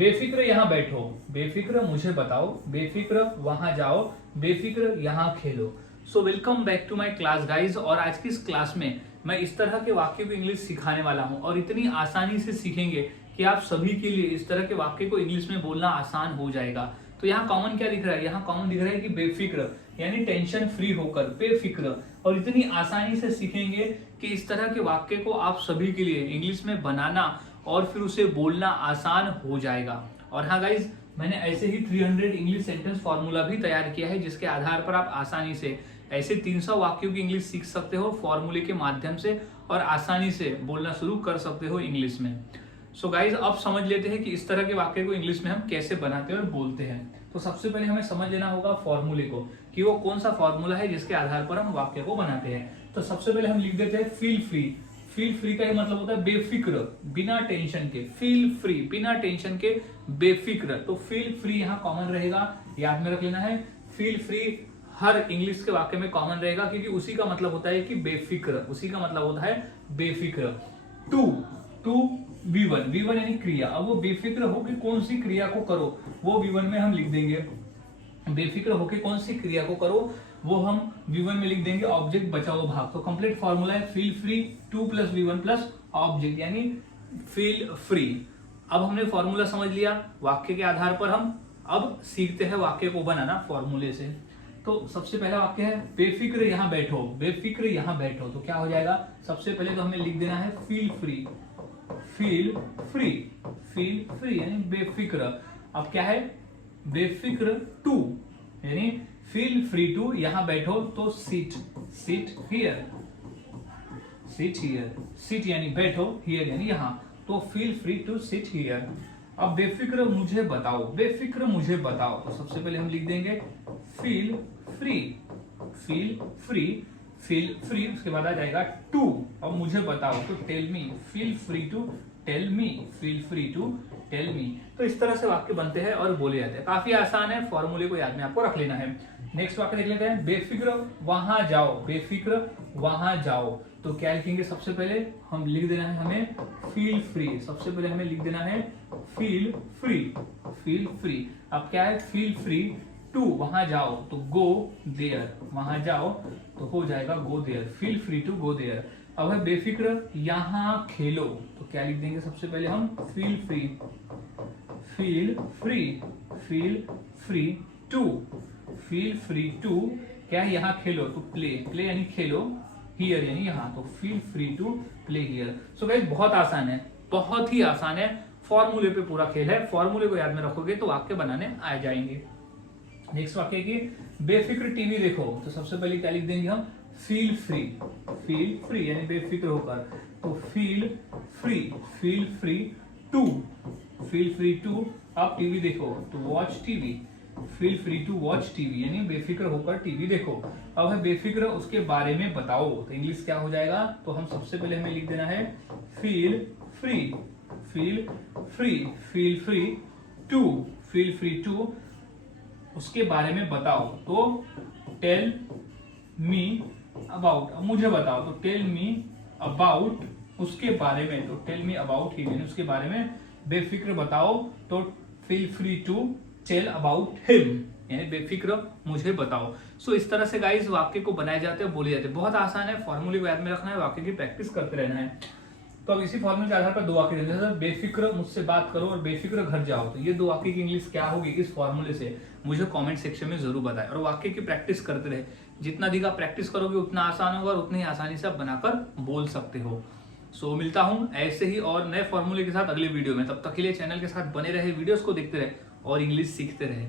बेफिक्र यहाँ बैठो, बेफिक्र मुझे बताओ, बेफिक्र वहां जाओ, बेफिक्र यहाँ खेलो। So welcome back to my class guys. और आज की इस क्लास में मैं इस तरह के वाक्य को इंग्लिश सिखाने वाला हूं और इतनी आसानी से सीखेंगे कि आप सभी के लिए इस तरह के वाक्य को इंग्लिश में बोलना आसान हो जाएगा। तो यहाँ कॉमन क्या दिख रहा है? यहाँ कॉमन दिख रहा है कि बेफिक्र, यानी टेंशन फ्री होकर, बेफिक्र। और इतनी आसानी से सीखेंगे कि इस तरह के वाक्य को आप सभी के लिए इंग्लिश में बनाना और फिर उसे बोलना आसान हो जाएगा। और हाँ गाइज, मैंने ऐसे ही 300 इंग्लिश सेंटेंस फॉर्मूला भी तैयार किया है, जिसके आधार पर आप आसानी से ऐसे 300 वाक्यों की इंग्लिश सीख सकते हो फॉर्मूले के माध्यम से और आसानी से बोलना शुरू कर सकते हो इंग्लिश में। सो गाइज, अब समझ लेते हैं कि इस तरह के वाक्य को इंग्लिश में हम कैसे बनाते हैं और बोलते हैं। तो सबसे पहले हमें समझ लेना होगा फॉर्मूले को, कि वो कौन सा फॉर्मूला है जिसके आधार पर हम वाक्य को बनाते हैं। तो सबसे पहले हम लिख देते हैं फील फ्री। फील फ्री का ये मतलब होता है बेफिक्र, बिना टेंशन के। फील फ्री, बिना टेंशन के, बेफिक्र। तो फील फ्री यहाँ कॉमन रहेगा, याद में रख लेना है। फील फ्री हर इंग्लिश के वाक्य में कॉमन रहेगा, क्योंकि उसी का मतलब होता है कि बेफिक्र, उसी का मतलब होता है बेफिक्र। टू V1, V1 यानी क्रिया। अब वो बेफिक्र होकर कौन सी क्रिया को करो, वो V1 में हम लिख देंगे। बेफिक्र होकर कौन सी क्रिया को करो, वो हम V1 में लिख देंगे ऑब्जेक्ट बचाओ भाग। तो कंप्लीट फॉर्मूला है फील फ्री 2 + V1 + ऑब्जेक्ट, यानी फील फ्री। अब हमने फॉर्मूला समझ लिया, वाक्य के आधार पर हम अब सीखते हैं वाक्य को बनाना फॉर्मूले से। तो सबसे पहला वाक्य है बेफिक्र यहाँ बैठो, बेफिक्र यहाँ बैठो। तो क्या हो जाएगा? सबसे पहले तो हमें लिख देना है feel free, feel free, feel free यानी बेफिक्र। अब क्या है? बेफिक्र टू, यानी फील फ्री टू यहाँ बैठो। तो sit, sit here, sit here. Sit यानी बैठो, हियर यानी यहाँ। तो feel free to sit here. अब बेफिक्र मुझे बताओ, बेफिक्र मुझे बताओ। तो सबसे पहले हम लिख देंगे feel free, feel free, feel free. उसके बाद आ जाएगा टू, अब मुझे बताओ। तो tell me, feel free to tell me, feel free to tell me. तो इस तरह से वाक्य बनते हैं और बोले जाते हैं। काफी आसान है, फॉर्मूले को याद में आपको रख लेना है। नेक्स्ट वाक्य देख लेते हैं बेफिक्र वहां जाओ, बेफिक्र वहां जाओ। तो क्या लिखेंगे? सबसे पहले हम लिख देना है हमें फील फ्री। सबसे पहले हमें लिख देना है फील फ्री, फील फ्री। अब क्या है? फील फ्री टू वहां जाओ, तो गो देयर, वहां जाओ तो हो जाएगा go there, feel free to go there. अब है बेफिक्र यहाँ खेलो। तो क्या लिख देंगे? सबसे पहले हम feel free, feel free, feel free to, feel free to क्या है? यहाँ खेलो। तो प्ले, प्ले यानी खेलो, हियर यानी यहाँ। तो feel free to play here. So guys, बहुत आसान है, बहुत ही आसान है। फॉर्मूले पे पूरा खेल है। फॉर्मूले को याद में रखोगे तो वाक्य बनाने आ जाएंगे। नेक्स्ट वाक्य की बेफिक्र टीवी देखो। तो सबसे पहले क्या लिख देंगे हम? फील फ्री, फील फ्री यानी बेफिक्र होकर। तो feel free, feel free to, feel free to. आप टीवी देखो, तो watch TV, feel free to watch TV यानी बेफिक्र होकर टीवी देखो। अब है बेफिक्र उसके बारे में बताओ। तो इंग्लिश क्या हो जाएगा? तो हम सबसे पहले हमें लिख देना है feel free, feel free, feel free to, feel free to उसके बारे में बताओ। तो टेल मी अबाउट, मुझे बताओ। तो टेल मी अबाउट उसके बारे में। तो टेल मी अबाउट हिम यानी उसके बारे में बेफिक्र बताओ। तो feel free to tell about him यानी बेफिक्र मुझे बताओ। सो इस तरह से गाइस वाक्य को बनाए जाते हैं, बोले जाते हैं। बहुत आसान है, फॉर्मूले को याद में रखना है, वाक्य की प्रैक्टिस करते रहना है। तो अब इसी फॉर्मूले के आधार पर दो वाक्य देते हैं, बेफिक्र मुझसे बात करो और बेफिक्र घर जाओ। तो ये दो वाक्य की इंग्लिश क्या होगी इस फॉर्मूले से, मुझे कमेंट सेक्शन में जरूर बताएं। और वाक्य की प्रैक्टिस करते रहे, जितना अधिक आप प्रैक्टिस करोगे उतना आसान होगा और उतनी ही आसानी से आप बनाकर बोल सकते हो। सो मिलता हूं ऐसे ही और नए फॉर्मूले के साथ अगले वीडियो में। तब तक के लिए चैनल के साथ बने रहे, वीडियोस को देखते रहे और इंग्लिश सीखते रहे।